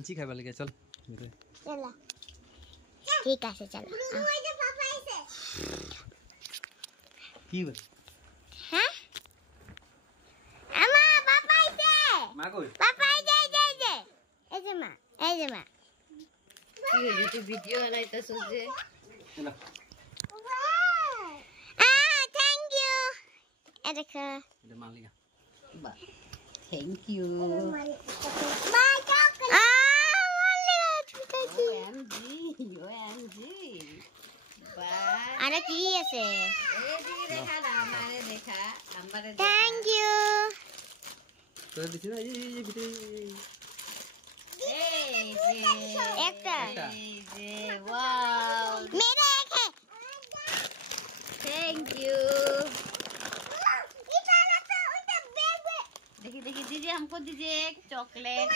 আনছি খাইবার লাগে চল চলো ঠিক আছে চলো কি বল হ্যাঁ আমা পাপা আইছে মা কই পাপা আইছে এই যে মা কি হইছে তুই ভিডিও বানাইতাছস যে না থ্যাংক ইউ এ দেখো এটা মালিকা বাহ thank you bye chocolate OMG বাহ আরে কি আছে এই দিকে দেখা না আমারে দেখা আমারে থ্যাংক ইউ তোর দিছি না এই ভিতরে এই যে একটা এই যে ওয়াও मेरा एक है থ্যাংক ইউ इधर तो उधर बेबी देखिए देखिए दीजिए हमको दीजिए एक चॉकलेट